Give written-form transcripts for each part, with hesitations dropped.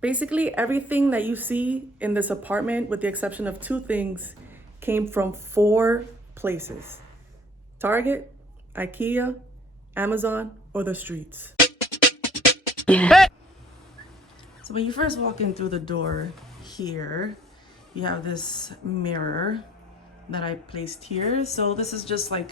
Basically, everything that you see in this apartment, with the exception of two things, came from 4 places: Target, IKEA, Amazon, or the streets. Yeah. So when you first walk in through the door here, you have this mirror that I placed here. So this is just like,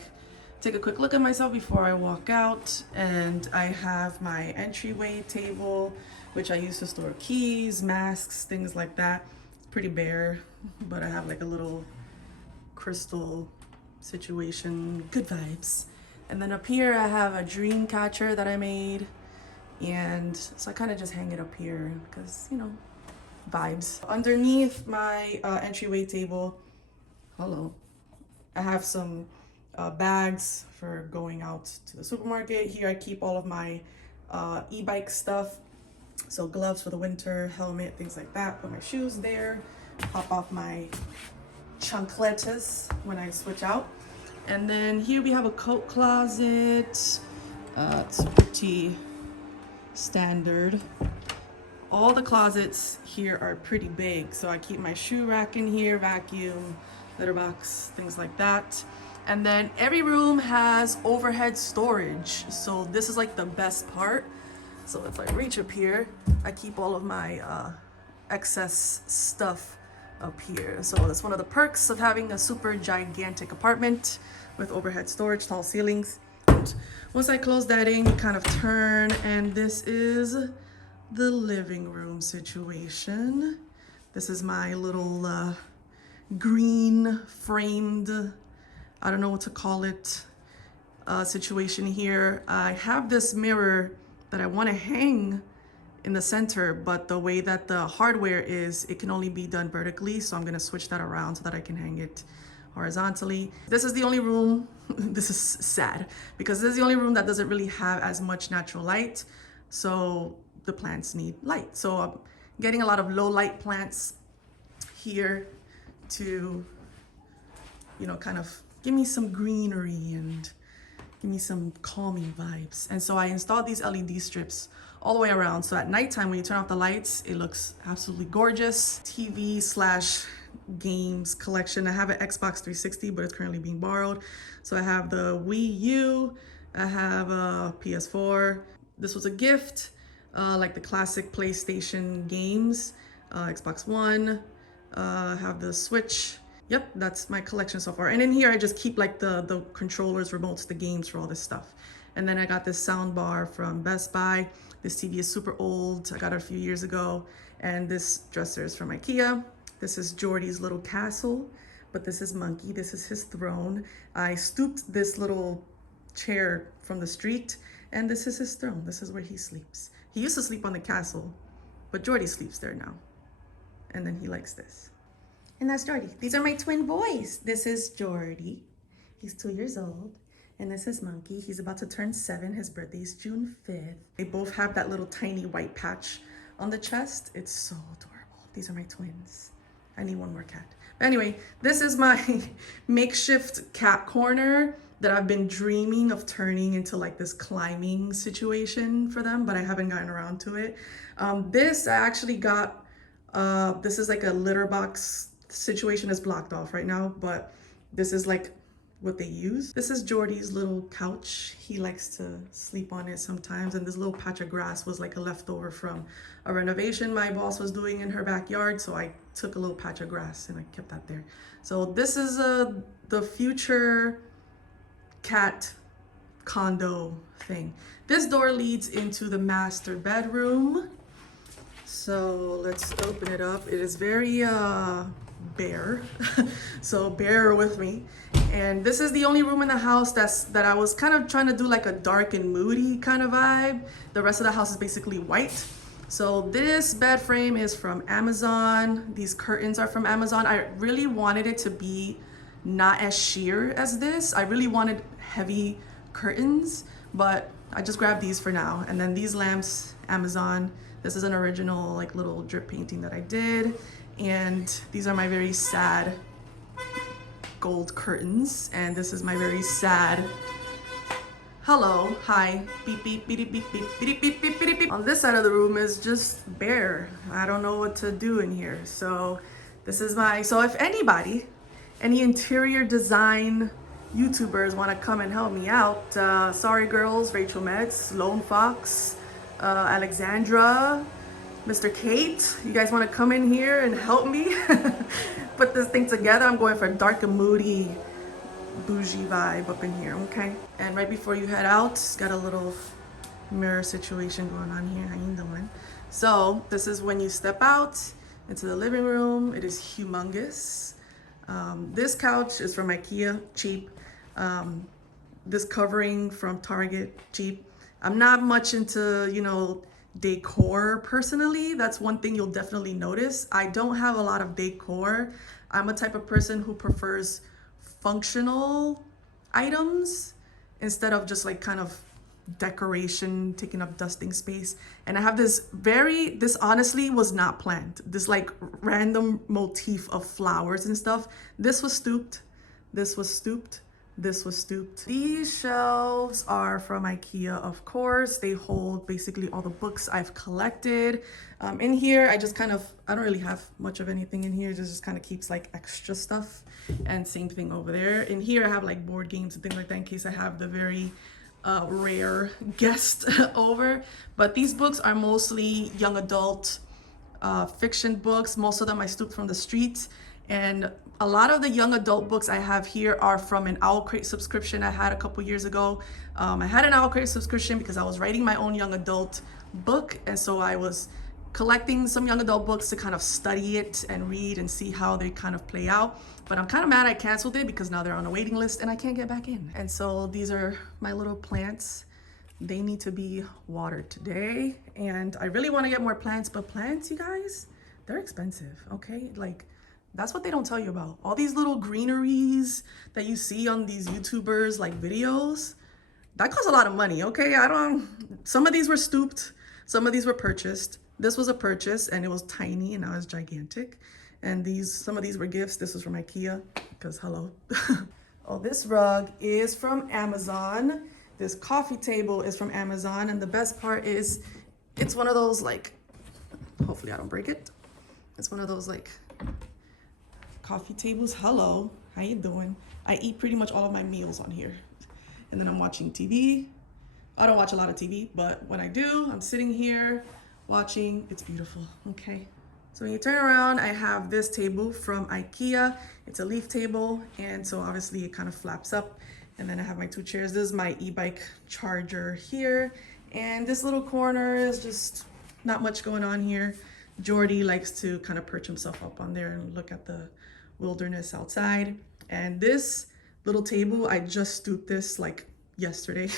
take a quick look at myself before I walk out. And I have my entryway table, which I use to store keys, masks, things like that. It's pretty bare, but I have like a little crystal situation, good vibes. And then up here I have a dream catcher that I made. And so I kind of just hang it up here because, you know, vibes. Underneath my entryway table, hello, I have some bags for going out to the supermarket. Here I keep all of my e-bike stuff. So gloves for the winter, helmet, things like that. Put my shoes there, pop off my chancletas when I switch out. And then here we have a coat closet. It's pretty standard. All the closets here are pretty big, so I keep my shoe rack in here, vacuum, litter box, things like that. And then every room has overhead storage, so this is like the best part. So if I reach up here, I keep all of my excess stuff up here. So that's one of the perks of having a super gigantic apartment with overhead storage, tall ceilings. Once I close that in, you kind of turn, and this is the living room situation. This is my little green framed, I don't know what to call it, situation here. I have this mirror that I want to hang in the center, but the way that the hardware is, it can only be done vertically, so I'm going to switch that around so that I can hang it horizontally. This is the only room, this is sad, because this is the only room that doesn't really have as much natural light, so the plants need light. So I'm getting a lot of low light plants here to, you know, kind of give me some greenery and give me some calming vibes. And so I installed these LED strips all the way around, so at nighttime when you turn off the lights, it looks absolutely gorgeous. TV slash games collection. I have an Xbox 360, but it's currently being borrowed. So I have the Wii U, I have a PS4. This was a gift, like the classic PlayStation games, Xbox One, I have the Switch. Yep, that's my collection so far. And in here I just keep like the controllers, remotes, the games for all this stuff. And then I got this sound bar from Best Buy. This TV is super old. I got it a few years ago. And this dresser is from IKEA. This is Jordy's little castle, but this is Monkey. This is his throne. I stooped this little chair from the street, and this is his throne. This is where he sleeps. He used to sleep on the castle, but Jordy sleeps there now. And then he likes this. And that's Jordy. These are my twin boys. This is Jordy. He's 2 years old. And this is Monkey. He's about to turn 7. His birthday is June 5th. They both have that little tiny white patch on the chest. It's so adorable. These are my twins. I need one more cat. But anyway, this is my makeshift cat corner that I've been dreaming of turning into like this climbing situation for them, but I haven't gotten around to it. This I actually got, this is like a litter box situation. Is blocked off right now, but this is like what they use. This is Jordy's little couch. He likes to sleep on it sometimes, and this little patch of grass was like a leftover from a renovation my boss was doing in her backyard, so I took a little patch of grass and I kept that there. So this is the future cat condo thing. This door leads into the master bedroom, so let's open it up. It is very bare, so bear with me. And this is the only room in the house that I was kind of trying to do like a dark and moody kind of vibe. The rest of the house is basically white. So this bed frame is from Amazon. These curtains are from Amazon. I really wanted it to be not as sheer as this. I really wanted heavy curtains, but I just grabbed these for now. And then these lamps, Amazon. This is an original like little drip painting that I did. And these are my very sad gold curtains. And this is my very sad Hello, hi, beep beep beep beep beep beep beep beep beep beep. On this side of the room is just bare. I don't know what to do in here. So this is so if any interior design YouTubers want to come and help me out, sorry girls, Rachel Metz, Lone Fox, Alexandra, Mr. Kate, you guys want to come in here and help me put this thing together? I'm going for dark and moody bougie vibe up in here, okay? And right before you head out, got a little mirror situation going on here. How you doing? So this is when you step out into the living room. It is humongous. This couch is from IKEA, cheap. This covering from Target, cheap. I'm not much into, you know, decor personally. That's one thing you'll definitely notice. I don't have a lot of decor. I'm a type of person who prefers functional items instead of just like kind of decoration taking up dusting space. And I have this honestly was not planned, this like random motif of flowers and stuff. This was stooped, this was stooped, this was stooped. These shelves are from IKEA, of course. They hold basically all the books I've collected. In here, I don't really have much of anything in here. It just kind of keeps like extra stuff. And same thing over there. In here, I have like board games and things like that in case I have the very rare guest over. But these books are mostly young adult fiction books. Most of them I stooped from the streets. And a lot of the young adult books I have here are from an Owl Crate subscription I had a couple years ago. I had an Owl Crate subscription because I was writing my own young adult book. And so I was collecting some young adult books to kind of study it and read and see how they kind of play out. But I'm kind of mad I canceled it because now they're on a waiting list and I can't get back in. And so these are my little plants. They need to be watered today. And I really want to get more plants, but plants, you guys, they're expensive, okay? Like, that's what they don't tell you about. All these little greeneries that you see on these YouTubers like videos, that costs a lot of money, okay? Some of these were stooped, some of these were purchased. This was a purchase and it was tiny and now it's gigantic. And some of these were gifts. This was from IKEA because hello. Oh, this rug is from Amazon. This coffee table is from Amazon. And the best part is it's one of those like, hopefully I don't break it. It's one of those like coffee tables. Hello, how you doing? I eat pretty much all of my meals on here. And then I'm watching TV. I don't watch a lot of TV, but when I do, I'm sitting here watching. It's beautiful, okay? So when you turn around, I have this table from IKEA. It's a leaf table, and so obviously it kind of flaps up. And then I have my two chairs. This is my e-bike charger here. And this little corner is just not much going on here. Jordy likes to kind of perch himself up on there and look at the wilderness outside. And this little table, I just stooped this like yesterday.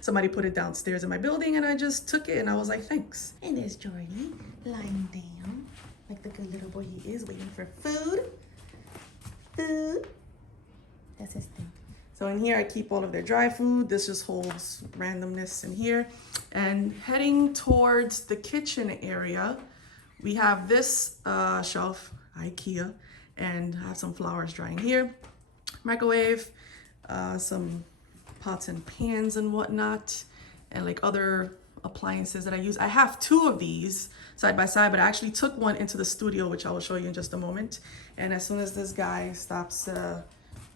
Somebody put it downstairs in my building and I just took it and I was like, thanks. And there's Jordy lying down like the good little boy he is, waiting for food. Food. That's his thing. So in here, I keep all of their dry food. This just holds randomness in here. And heading towards the kitchen area, we have this shelf, IKEA, and I have some flowers drying here. Microwave, some pots and pans and whatnot, and like other appliances that I use. I have two of these side by side, but I actually took one into the studio, which I will show you in just a moment. And as soon as this guy stops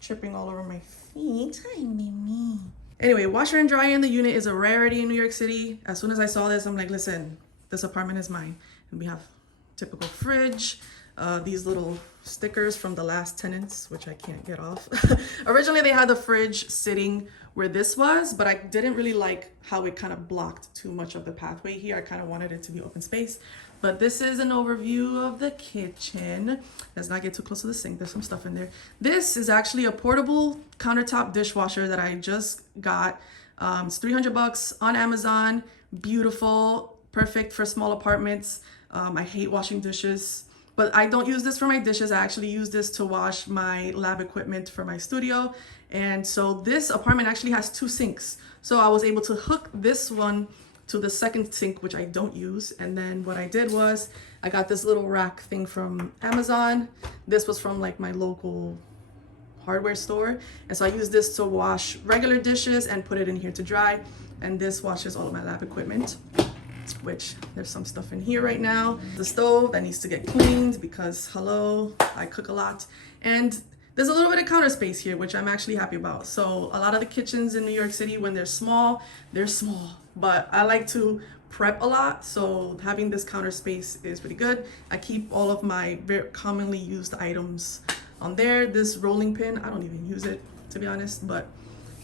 tripping all over my feet, hi Mimi. Anyway, washer and dryer in the unit is a rarity in New York City. As soon as I saw this, I'm like, listen, this apartment is mine. And we have typical fridge, these little stickers from the last tenants, which I can't get off. Originally, they had the fridge sitting where this was, but I didn't really like how it kind of blocked too much of the pathway here. I kind of wanted it to be open space. But this is an overview of the kitchen. Let's not get too close to the sink. There's some stuff in there. This is actually a portable countertop dishwasher that I just got. It's $300 on Amazon. Beautiful, perfect for small apartments. I hate washing dishes, but I don't use this for my dishes. I actually use this to wash my lab equipment for my studio. And so this apartment actually has two sinks. So I was able to hook this one to the second sink, which I don't use. And then what I did was I got this little rack thing from Amazon. This was from like my local hardware store. And so I use this to wash regular dishes and put it in here to dry. And this washes all of my lab equipment, which there's some stuff in here right now. The stove that needs to get cleaned because hello, I cook a lot. And there's a little bit of counter space here, which I'm actually happy about. So a lot of the kitchens in New York City, when they're small, but I like to prep a lot. So having this counter space is pretty good. I keep all of my very commonly used items on there. This rolling pin, I don't even use it to be honest, but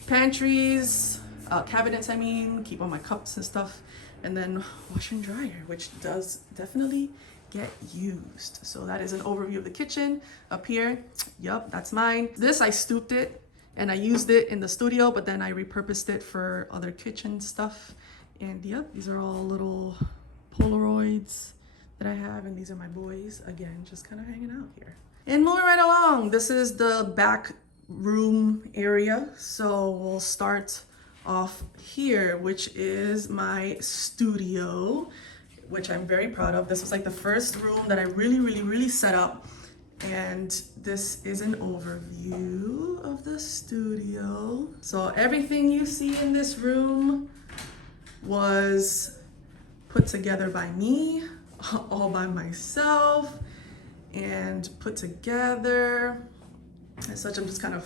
pantries, cabinets, I mean, keep all my cups and stuff. And then washer and dryer, which does definitely get used. So that is an overview of the kitchen up here. Yup, that's mine. This, I stooped it and I used it in the studio, but then I repurposed it for other kitchen stuff. And yep, these are all little Polaroids that I have. And these are my boys, again, just kind of hanging out here. And moving right along, this is the back room area. So we'll start off here, which is my studio, which I'm very proud of. This was like the first room that I really set up. And this is an overview of the studio. So everything you see in this room was put together by me, all by myself, and put together. As such, I'm just kind of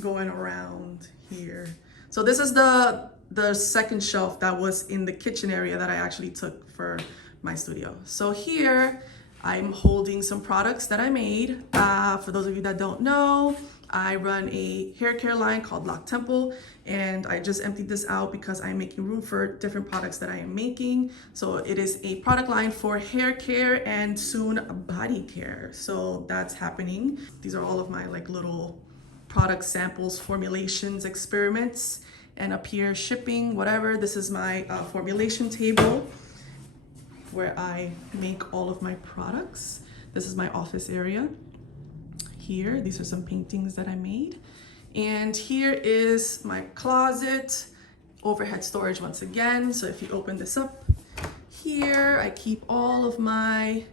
going around here. So this is the second shelf that was in the kitchen area that I actually took for my studio. So here I'm holding some products that I made. For those of you that don't know, I run a hair care line called Lock Temple, and I just emptied this out because I'm making room for different products that I am making. So it is a product line for hair care and soon body care. So that's happening. These are all of my like little product samples, formulations, experiments, and up here shipping, whatever. This is my formulation table where I make all of my products. This is my office area. Here, these are some paintings that I made. And here is my closet, overhead storage once again. So if you open this up, here I keep all of my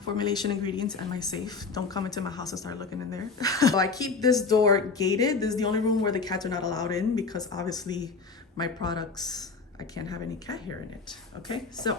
formulation ingredients and my safe. Don't come into my house and start looking in there. So I keep this door gated. This is the only room where the cats are not allowed in because obviously my products, I can't have any cat hair in it. Okay, so,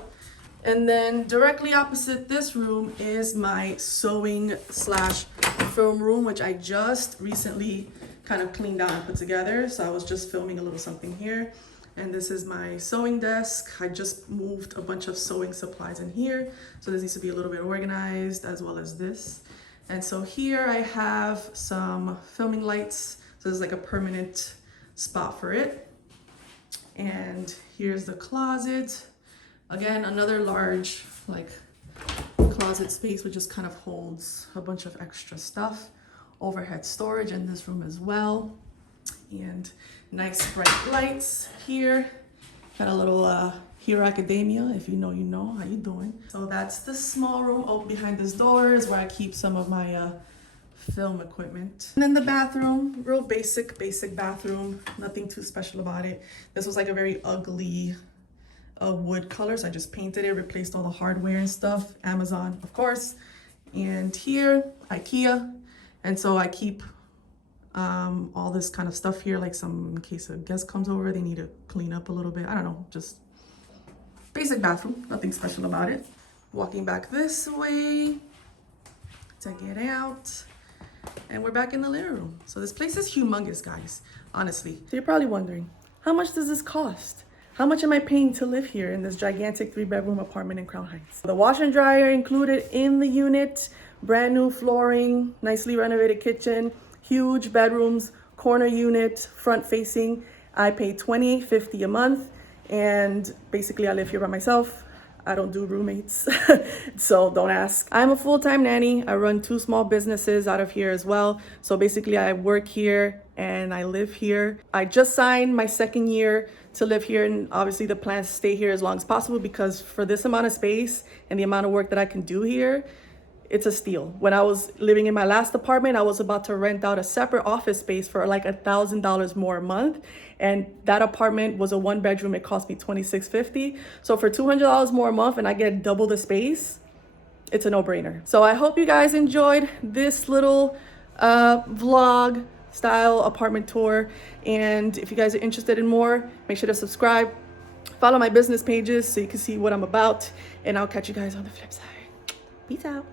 and then directly opposite this room is my sewing / film room, which I just recently kind of cleaned out and put together. So I was just filming a little something here. And this is my sewing desk. I just moved a bunch of sewing supplies in here. So this needs to be a little bit organized, as well as this. And so here I have some filming lights. So this is like a permanent spot for it. And here's the closet. Again, another large like closet space, which just kind of holds a bunch of extra stuff. Overhead storage in this room as well. And nice bright lights here. Got a little Hero Academia. If you know, you know. How you doing? So that's the small room. Oh, behind this door is where I keep some of my film equipment. And then the bathroom, real basic bathroom. Nothing too special about it. This was like a very ugly wood color, so I just painted it, replaced all the hardware and stuff. Amazon, of course. And here, IKEA. And so I keep all this kind of stuff here, like some in case a guest comes over, they need to clean up a little bit. I don't know, just basic bathroom, nothing special about it. Walking back this way to get out, and we're back in the living room. So this place is humongous, guys, honestly. So you're probably wondering, how much does this cost? How much am I paying to live here in this gigantic 3-bedroom apartment in Crown Heights? The washer and dryer included in the unit, brand new flooring, nicely renovated kitchen, huge bedrooms, corner unit, front facing. I pay $28.50 a month, and basically I live here by myself. I don't do roommates, so don't ask. I'm a full-time nanny. I run 2 small businesses out of here as well. So basically I work here and I live here. I just signed my 2nd year to live here, and obviously the plan is to stay here as long as possible because for this amount of space and the amount of work that I can do here, it's a steal. When I was living in my last apartment, I was about to rent out a separate office space for like $1,000 more a month. And that apartment was a 1-bedroom. It cost me $26.50. So for $200 more a month and I get double the space, it's a no-brainer. So I hope you guys enjoyed this little vlog style apartment tour. And if you guys are interested in more, make sure to subscribe, follow my business pages so you can see what I'm about, and I'll catch you guys on the flip side. Peace out.